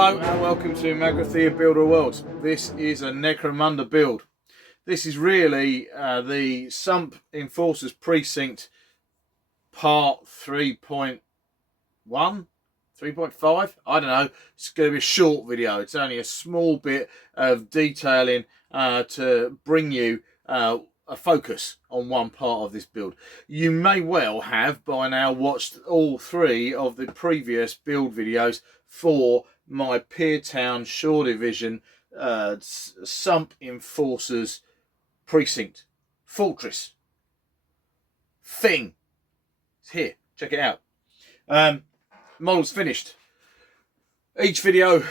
Hello and welcome to Magrathea Builder Worlds. This is a Necromunda build. This is really the Sump Enforcers Precinct part 3.1, 3.5, I don't know. It's going to be a short video. It's only a small bit of detailing to bring you a focus on one part of this build. You may well have by now watched all three of the previous build videos for my Peertown Shore Division Sump Enforcers Precinct Fortress thing. It's here, check it out. Model's finished. Each video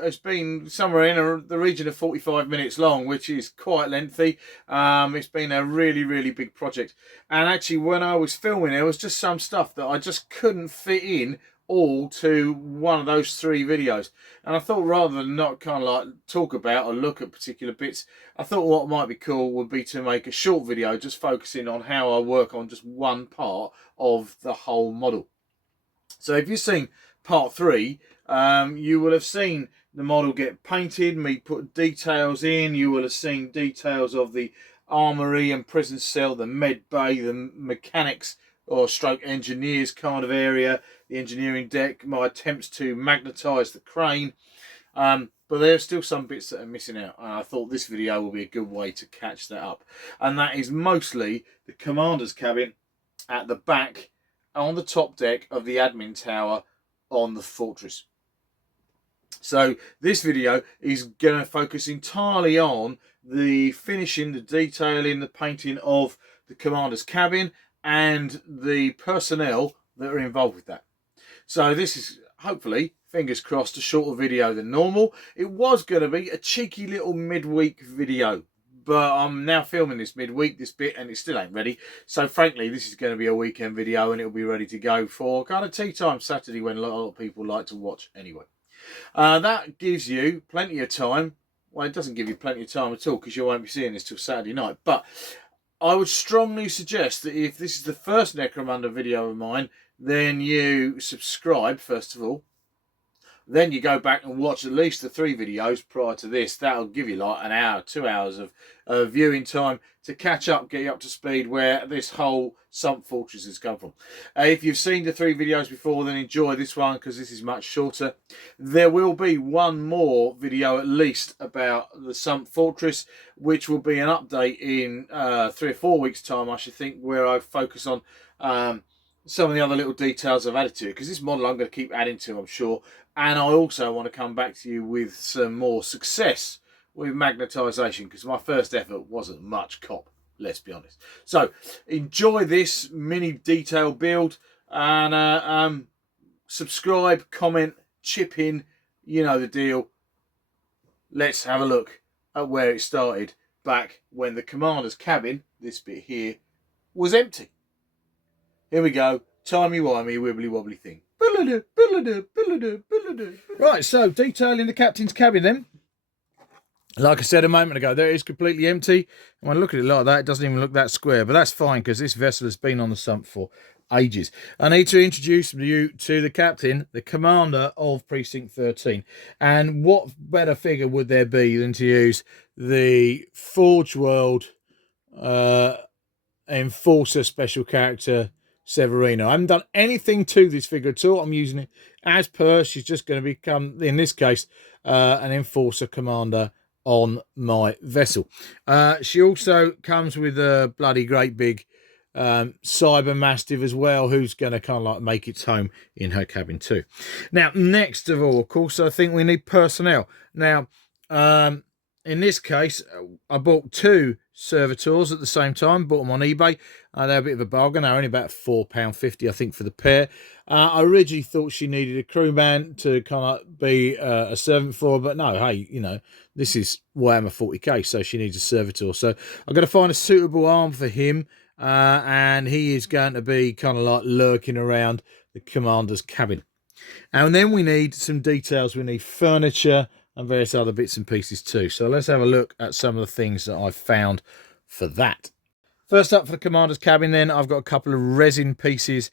has been somewhere in the region of 45 minutes long, which is quite lengthy. It's been a really big project, and actually when I was filming there was just some stuff that I just couldn't fit in all to one of those three videos, and I thought rather than not kind of like talk about or look at particular bits, I thought what might be cool would be to make a short video just focusing on how I work on just one part of the whole model. So if you've seen part 3, you will have seen the model get painted, me put details in. You will have seen details of the armory and prison cell, the med bay, the mechanics or stroke engineers kind of area, the engineering deck, my attempts to magnetize the crane. But there's still some bits that are missing out, and I thought this video will be a good way to catch that up. And that is mostly the commander's cabin at the back on the top deck of the admin tower on the fortress. So this video is going to focus entirely on the finishing, the detailing, the painting of the commander's cabin and the personnel that are involved with that. So this is hopefully, fingers crossed, a shorter video than normal. It was going to be a cheeky little midweek video, but I'm now filming this midweek, this bit, and it still ain't ready. So frankly, this is going to be a weekend video, and it'll be ready to go for kind of tea time Saturday when a lot of people like to watch anyway. That gives you plenty of time. Well, it doesn't give you plenty of time at all because you won't be seeing this till Saturday night. But I would strongly suggest that if this is the first Necromunda video of mine, then you subscribe first of all. Then you go back and watch at least the 3 videos prior to this. That'll give you like an hour, 2 hours of viewing time to catch up, get you up to speed where this whole Sump Fortress has come from. If you've seen the 3 videos before, then enjoy this one because this is much shorter. There will be one more video at least about the Sump Fortress, which will be an update in 3 or 4 weeks' time, I should think, where I focus on some of the other little details I've added to it, because this model I'm going to keep adding to, I'm sure. And I also want to come back to you with some more success with magnetisation, because my first effort wasn't much cop, let's be honest. So enjoy this mini detail build, and subscribe, comment, chip in, you know the deal. Let's have a look at where it started back when the commander's cabin, this bit here, was empty. Here we go, timey-wimey, wibbly-wobbly thing. Right, so detailing the captain's cabin then. Like I said a moment ago, there it is completely empty. And when I look at it like that, it doesn't even look that square, but that's fine because this vessel has been on the sump for ages. I need to introduce you to the captain, the commander of Precinct 13. And what better figure would there be than to use the Forge World Enforcer special character, Severino. I haven't done anything to this figure at all. I'm using it as per. She's just going to become, in this case, an Enforcer commander on my vessel. She also comes with a bloody great big Cyber Mastiff as well, who's going to kind of like make its home in her cabin too. Now, next of all, of course, I think we need personnel. Now, in this case, I bought 2 servitors at the same time, bought them on eBay. They're a bit of a bargain. They're only about £4.50, I think, for the pair. I originally thought she needed a crewman to kind of be a servant for her, but no, hey, you know, this is Warhammer 40k, so she needs a servitor. So I've got to find a suitable arm for him, and he is going to be kind of like lurking around the commander's cabin. And then we need some details. We need furniture and various other bits and pieces too. So let's have a look at some of the things that I've found for that. First up for the commander's cabin then, I've got a couple of resin pieces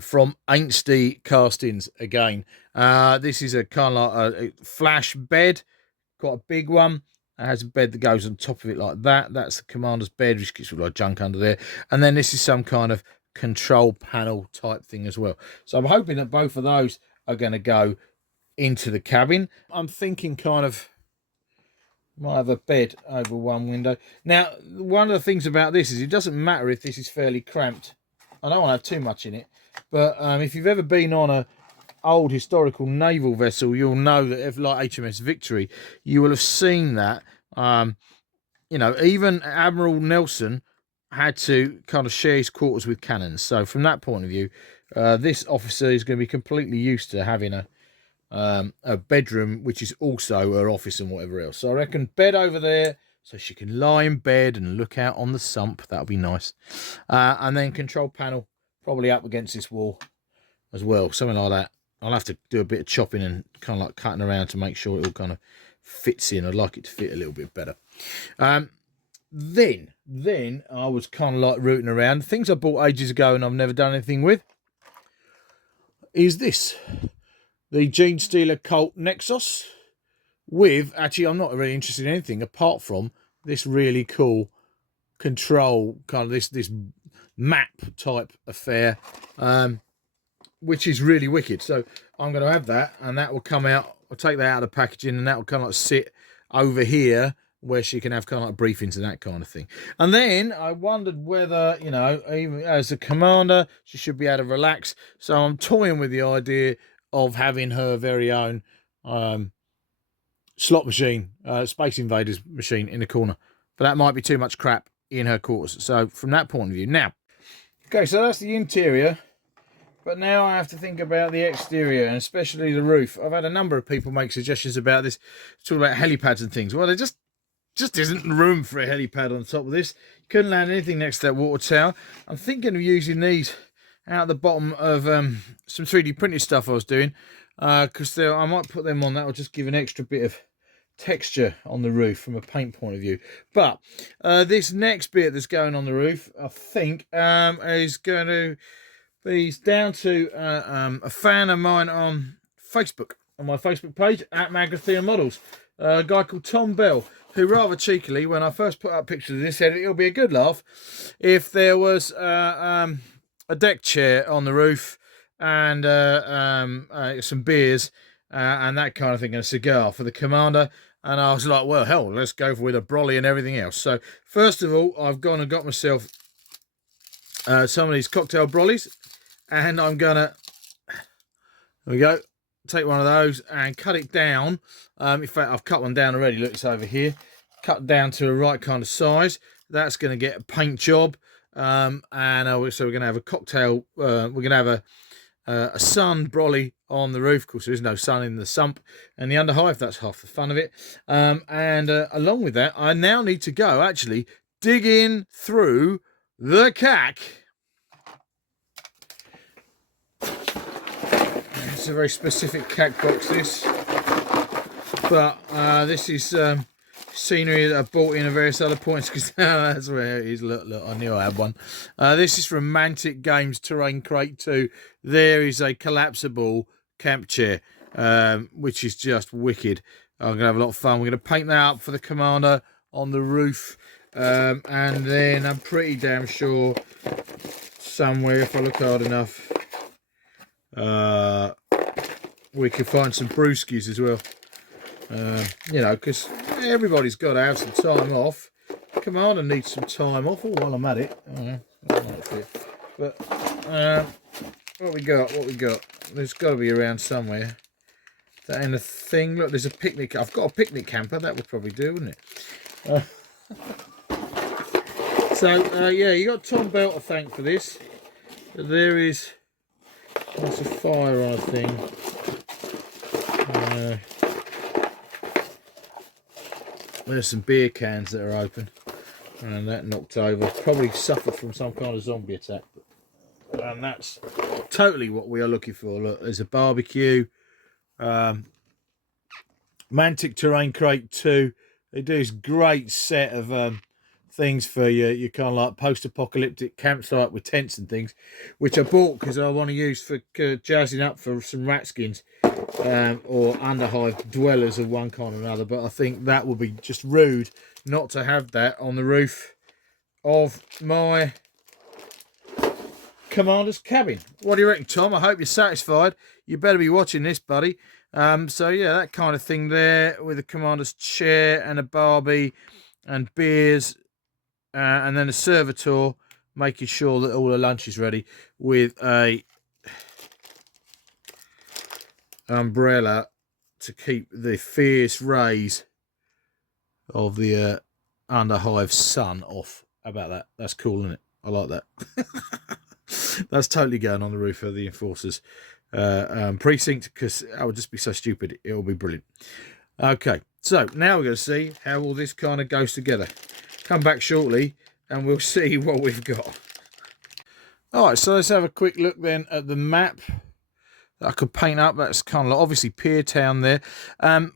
from Ainsley Castings again. This is a kind of like a flash bed, quite a big one. It has a bed that goes on top of it like that. That's the commander's bed, which gets all like junk under there. And then this is some kind of control panel type thing as well. So I'm hoping that both of those are going to go into the cabin. I'm thinking kind of might have a bed over one window. Now, one of the things about this is it doesn't matter if this is fairly cramped. I don't want to have too much in it, but if you've ever been on a old historical naval vessel, you'll know that if, like HMS Victory, you will have seen that you know, even Admiral Nelson had to kind of share his quarters with cannons. So from that point of view, this officer is going to be completely used to having a bedroom which is also her office and whatever else. So I reckon bed over there so she can lie in bed and look out on the sump. That'll be nice. And then control panel probably up against this wall as well, something like that. I'll have to do a bit of chopping and kind of like cutting around to make sure it all kind of fits in. I'd like it to fit a little bit better. Then I was kind of like rooting around. Things I bought ages ago and I've never done anything with is this. The Gene Stealer Cult Nexus with, actually I'm not really interested in anything apart from this really cool control, kind of this map type affair, which is really wicked. So I'm going to have that, and that will come out. I'll take that out of the packaging, and that will kind of like sit over here where she can have kind of like briefings and that kind of thing. And then I wondered whether, you know, even as a commander, she should be able to relax. So I'm toying with the idea of having her very own slot machine, Space Invaders machine in the corner. But that might be too much crap in her quarters. So from that point of view. Now, okay, so that's the interior. But now I have to think about the exterior, and especially the roof. I've had a number of people make suggestions about this, talking about helipads and things. Well, there just isn't room for a helipad on top of this. You couldn't land anything next to that water tower. I'm thinking of using these out the bottom of some 3D printed stuff I was doing, because I might put them on. That will just give an extra bit of texture on the roof from a paint point of view. But this next bit that's going on the roof, I think, is going to be down to a fan of mine on Facebook, on my Facebook page, at Magrathea Models, a guy called Tom Bell, who rather cheekily, when I first put up pictures of this, said it'll be a good laugh if there was a deck chair on the roof and some beers and that kind of thing, and a cigar for the commander. And I was like, well, hell, let's go with a brolly and everything else. So first of all, I've gone and got myself some of these cocktail brollies, and I'm gonna, there we go, take one of those and cut it down. In fact, I've cut one down already. Look, it's over here, cut down to the right kind of size. That's going to get a paint job, and so we're going to have a cocktail. We're going to have a sun brolly on the roof. Of course, there is no sun in the sump and the underhive. That's half the fun of it. And along with that, I now need to go actually dig in through the CAC. It's a very specific CAC box, this, but this is scenery that I bought in at various other points, because that's where it is. Look, I knew I had one. This is from Mantic Games Terrain Crate 2. There is a collapsible camp chair, which is just wicked. I'm going to have a lot of fun. We're going to paint that up for the commander on the roof, and then I'm pretty damn sure somewhere, if I look hard enough, we could find some brewskis as well. You know, because everybody's got to have some time off. Commander needs some time off. Oh, while I'm at it. But what we got? There's got to be around somewhere. That in a thing. Look, there's a picnic. I've got a picnic camper. That would probably do, wouldn't it? So yeah, you got Tom Bell to thank for this. There is. There's a fire on a thing. There's some beer cans that are open, and that knocked over. Probably suffered from some kind of zombie attack. And that's totally what we are looking for. Look, there's a barbecue. Mantic Terrain Crate 2. They do this great set of things for your kind of like post-apocalyptic campsite with tents and things, which I bought because I want to use for jazzing up for some rat skins or underhive dwellers of one kind or another. But I think that would be just rude not to have that on the roof of my commander's cabin. What do you reckon, Tom? I hope you're satisfied. You better be watching this, buddy. So yeah, that kind of thing there with the commander's chair and a barbie and beers and then a servitor making sure that all the lunch is ready with a umbrella to keep the fierce rays of the underhive sun off. How about that? That's cool, isn't it? I like that. That's totally going on the roof of the Enforcers precinct, because I would just be so stupid. It'll be brilliant. Okay, so now we're going to see how all this kind of goes together. Come back shortly and we'll see what we've got. All right, so let's have a quick look then at the map that I could paint up. That's kind of like obviously Pier Town there.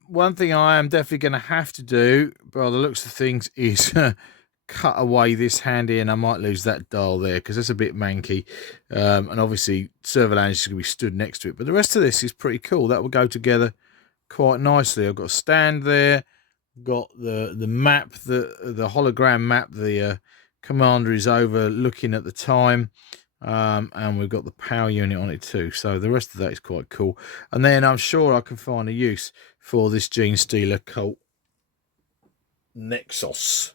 One thing I am definitely going to have to do, by the looks of things, is cut away this hand here, and I might lose that dial there because it's a bit manky. And obviously server lounge is going to be stood next to it, but the rest of this is pretty cool. That will go together quite nicely. I've got a stand there, got the map, the hologram map the commander is over looking at the time, and we've got the power unit on it too, so the rest of that is quite cool. And then I'm sure I can find a use for this Gene Stealer Cult Nexus.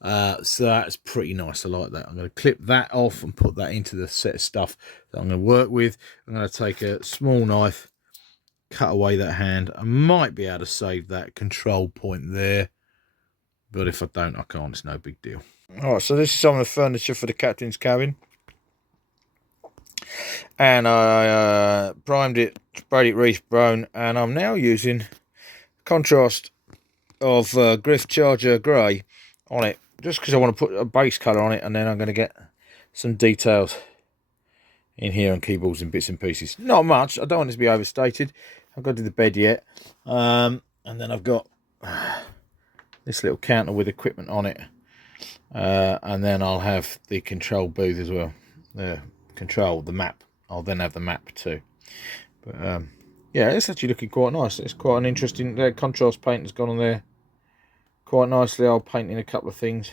So that's pretty nice. I like that. I'm going to clip that off and put that into the set of stuff that I'm going to work with. I'm going to take a small knife, cut away that hand. I might be able to save that control point there, but if I don't, I can't. It's no big deal. All right, so this is some of the furniture for the captain's cabin, and I primed it, sprayed it Reef Brown, and I'm now using contrast of Griff Charger Grey on it, just because I want to put a base colour on it, and then I'm going to get some details in here on keyboards and bits and pieces. Not much. I don't want it to be overstated. I've got to do the bed yet, and then I've got this little counter with equipment on it, and then I'll have the control booth as well. The map. I'll then have the map too. But yeah, it's actually looking quite nice. It's quite an interesting contrast paint has gone on there quite nicely. I'll paint in a couple of things,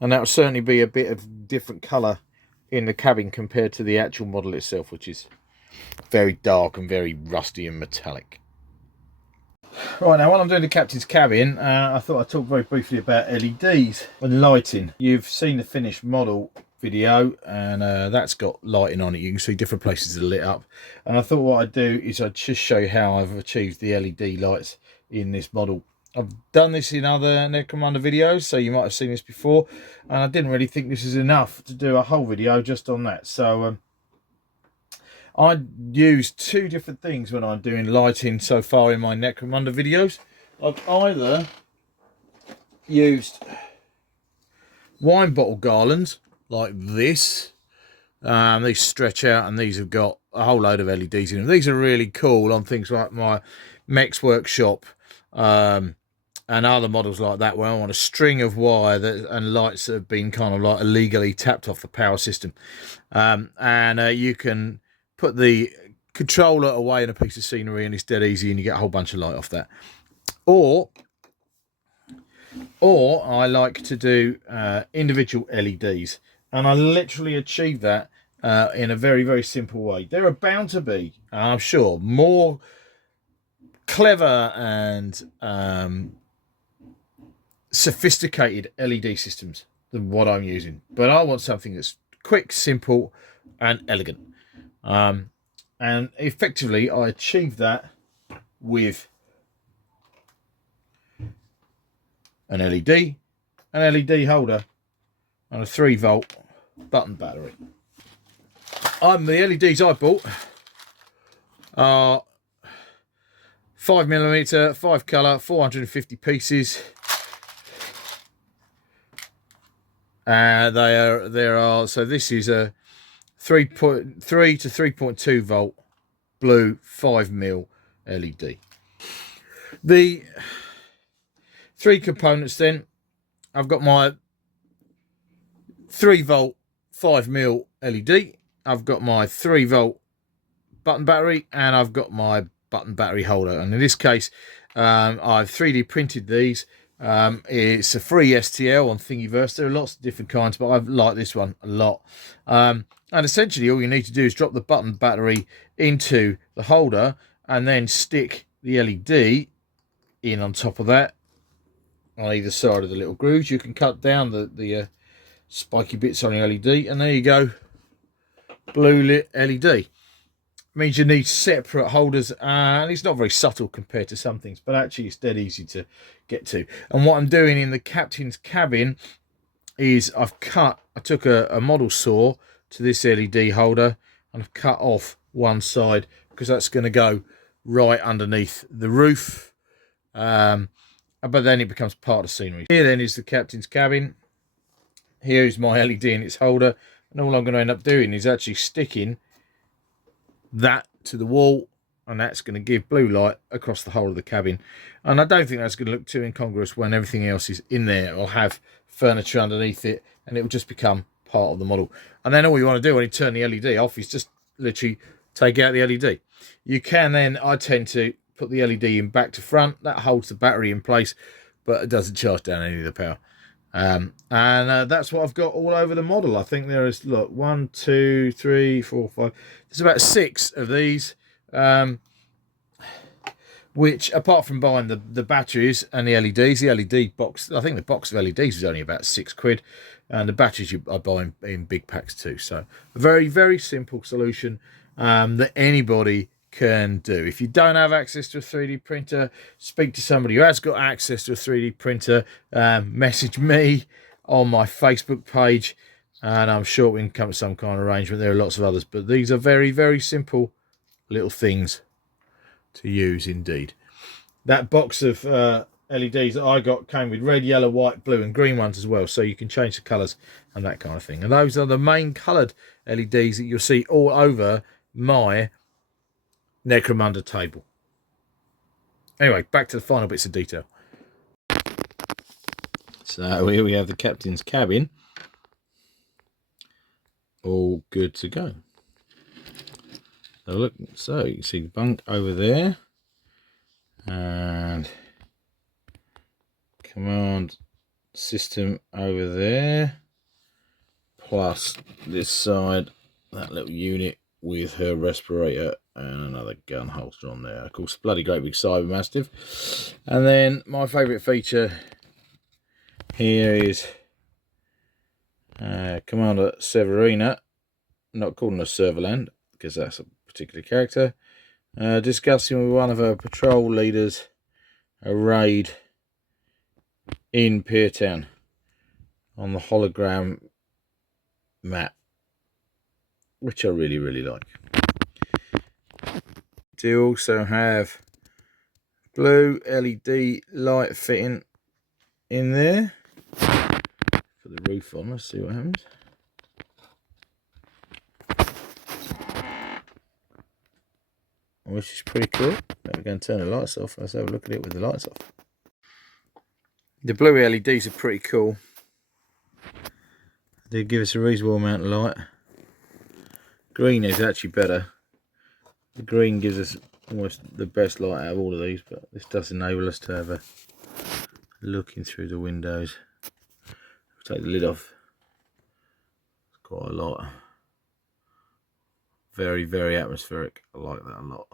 and that will certainly be a bit of different colour in the cabin compared to the actual model itself, which is very dark and very rusty and metallic. Right, now while I'm doing the captain's cabin, I thought I'd talk very briefly about LEDs and lighting. You've seen the finished model video, and that's got lighting on it. You can see different places are lit up, and I thought what I'd do is I'd just show you how I've achieved the LED lights in this model. I've done this in other Necromunda videos, so you might have seen this before, and I didn't really think this is enough to do a whole video just on that. So I use two different things when I'm doing lighting so far in my Necromunda videos. I've either used wine bottle garlands like this. These stretch out, and these have got a whole load of LEDs in them. These are really cool on things like my Mech's Workshop and other models like that, where I want a string of wire and lights that have been kind of like illegally tapped off the power system. You can put the controller away in a piece of scenery, and it's dead easy, and you get a whole bunch of light off that. Or I like to do individual LEDs, and I literally achieve that in a very, very simple way. There are bound to be, I'm sure, more clever and sophisticated LED systems than what I'm using, but I want something that's quick, simple, and elegant. And effectively, I achieve that with an LED, an LED holder, and a 3-volt button battery. The LEDs I bought are 5mm, 5 colour, 450 pieces. So this is a 3.3 to 3.2 volt blue 5mm LED. The 3 components then, I've got my 3V 5mm LED. I've got my 3V button battery, and I've got my button battery holder. And in this case, I've 3D printed these. It's a free STL on Thingiverse. There are lots of different kinds, but I like this one a lot. And essentially all you need to do is drop the button battery into the holder and then stick the LED in on top of that on either side of the little grooves. You can cut down the spiky bits on the LED, and there you go, blue lit LED. Means you need separate holders, and it's not very subtle compared to some things, but actually it's dead easy to get to. And what I'm doing in the captain's cabin is I took a model saw to this LED holder and I've cut off one side because that's going to go right underneath the roof, but then it becomes part of the scenery. Here then is the captain's cabin. Here is my LED in its holder, and all I'm going to end up doing is actually sticking that to the wall, and that's going to give blue light across the whole of the cabin. And I don't think that's going to look too incongruous when everything else is in there. It'll have furniture underneath it, and it will just become part of the model. And then all you want to do when you turn the LED off is just literally take out the LED. You can then, I tend to put the LED in back to front. That holds the battery in place, but it doesn't charge down any of the power. And that's what I've got all over the model. I think there is, look, 1, 2, 3, 4, 5. There's about 6 of these, which, apart from buying the batteries and the LEDs, the LED box, I think the box of LEDs was only about £6, and the batteries I buy in big packs too. So a very, very simple solution that anybody can do. If you don't have access to a 3D printer, speak to somebody who has got access to a 3D printer. Message me on my Facebook page, and I'm sure we can come to some kind of arrangement. There are lots of others, but these are very, very simple little things to use indeed. That box of LEDs that I got came with red, yellow, white, blue and green ones as well, so you can change the colours and that kind of thing. And those are the main coloured LEDs that you'll see all over my Necromunda table. Anyway, back to the final bits of detail. So here we have the captain's cabin, all good to go. So look, so you can see the bunk over there, and command system over there, plus this side, that little unit with her respirator and another gun holster on there. Of course, bloody great big Cyber Mastiff. And then my favourite feature here is Commander Severina, not calling her Serverland because that's a particular character, discussing with one of her patrol leaders a raid in Piertown on the hologram map, which I really, really like. Do also have blue LED light fitting in there. Put the roof on, let's see what happens. Which is pretty cool. We're going to turn the lights off. Let's have a look at it with the lights off. The blue LEDs are pretty cool. They give us a reasonable amount of light. Green is actually better. The green gives us almost the best light out of all of these, but this does enable us to have a looking through the windows. Take the lid off. It's quite a lot. Very, very atmospheric. I like that a lot.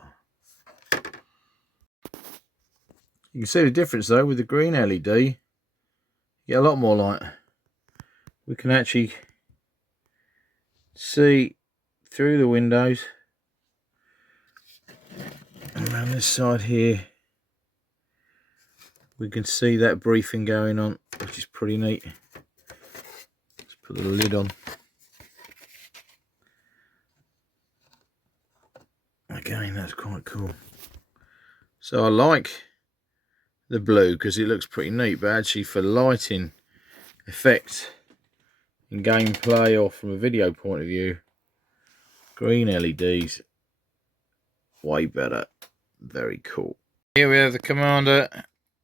You can see the difference though with the green LED. You get a lot more light. We can actually see through the windows. Around this side here, we can see that briefing going on, which is pretty neat. Let's put the lid on. Again, that's quite cool. So I like the blue because it looks pretty neat, but actually for lighting effects in gameplay or from a video point of view, green LEDs, way better. Very cool. Here we have the Commander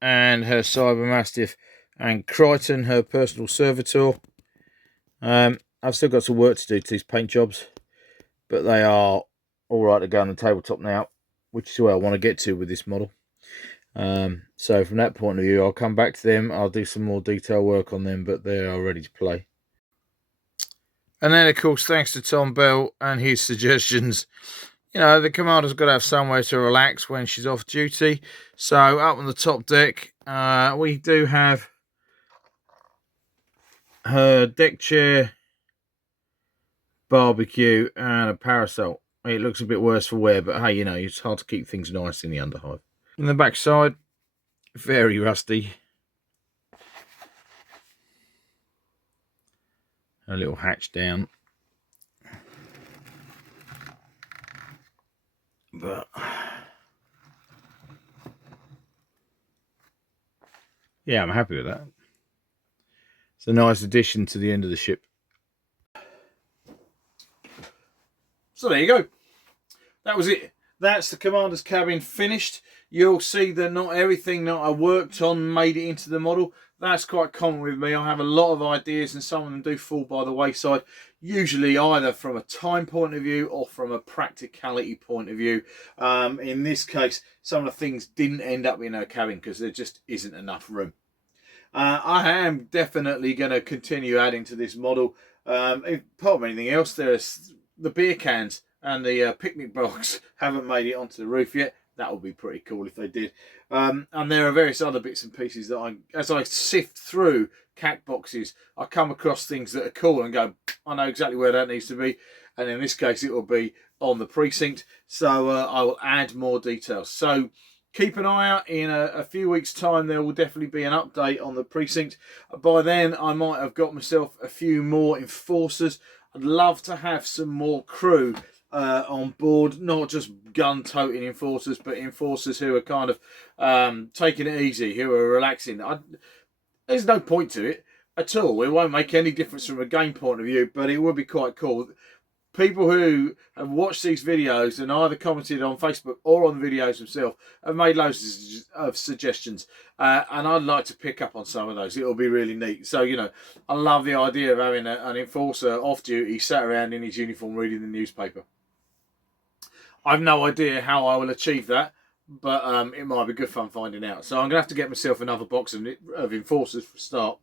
and her Cyber Mastiff, and Crichton, her personal servitor. I've still got some work to do to these paint jobs, but they are all right to go on the tabletop now, which is where I want to get to with this model. So from that point of view, I'll come back to them. I'll do some more detail work on them, but they are ready to play. And then, of course, thanks to Tom Bell and his suggestions, you know, the commander's got to have somewhere to relax when she's off duty. So up on the top deck, we do have her deck chair, barbecue, and a parasol. It looks a bit worse for wear, but hey, you know, it's hard to keep things nice in the underhive. In the backside, very rusty. A little hatch down. But yeah, I'm happy with that. It's a nice addition to the end of the ship. So there you go. That was it. That's the commander's cabin finished. You'll see that not everything that I worked on made it into the model. That's quite common with me. I have a lot of ideas and some of them do fall by the wayside, usually either from a time point of view or from a practicality point of view. In this case, some of the things didn't end up in her cabin because there just isn't enough room. I am definitely going to continue adding to this model. If part of anything else, there's the beer cans and the picnic box haven't made it onto the roof yet. That would be pretty cool if they did. And there are various other bits and pieces that as I sift through CAC boxes, I come across things that are cool and go, I know exactly where that needs to be. And in this case, it will be on the precinct. So I will add more details. So keep an eye out. In a few weeks' time, there will definitely be an update on the precinct. By then, I might have got myself a few more enforcers. I'd love to have some more crew on board, not just gun-toting enforcers, but enforcers who are kind of taking it easy, who are relaxing. There's no point to it at all. It won't make any difference from a game point of view, but it would be quite cool. People who have watched these videos and either commented on Facebook or on the videos themselves have made loads of suggestions. And I'd like to pick up on some of those. It'll be really neat. So, you know, I love the idea of having an enforcer off duty sat around in his uniform reading the newspaper. I've no idea how I will achieve that, but it might be good fun finding out. So I'm going to have to get myself another box of enforcers for a start.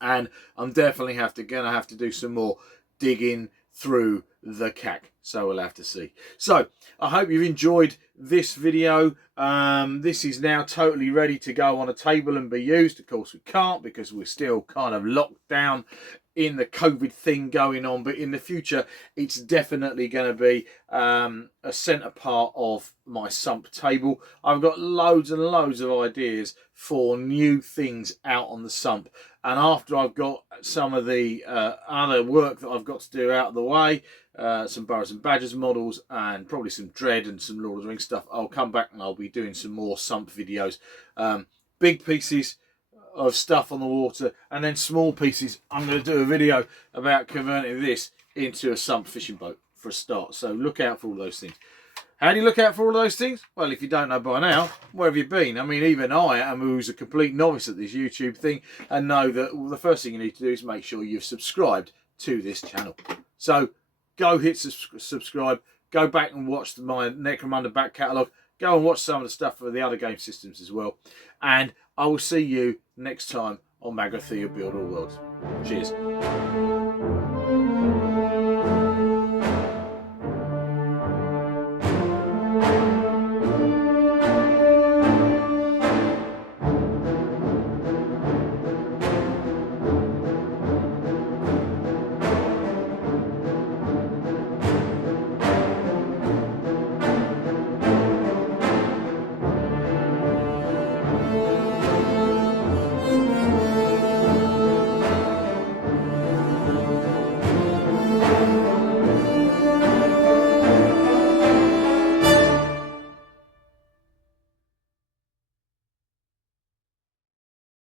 And I'm definitely going to have to do some more digging through the CAC, so we'll have to see. So I hope you've enjoyed this video. This is now totally ready to go on a table and be used. Of course we can't because we're still kind of locked down in the COVID thing going on, but in the future it's definitely going to be a centre part of my sump table. I've got loads and loads of ideas for new things out on the sump, and after I've got some of the other work that I've got to do out of the way, some Burrows and Badgers models and probably some Dread and some Lord of the Rings stuff, I'll come back and I'll be doing some more sump videos. Big pieces of stuff on the water, and then small pieces. I'm going to do a video about converting this into a sump fishing boat for a start, so look out for all those things. How do you look out for all those things? Well, if you don't know by now, where have you been? I mean, even I am, who's a complete novice at this YouTube thing, and know that the first thing you need to do is make sure you've subscribed to this channel. So go hit subscribe, go back and watch my Necromunda back catalogue, go and watch some of the stuff for the other game systems as well, and I will see you next time on Magrathea Build All Worlds. Cheers.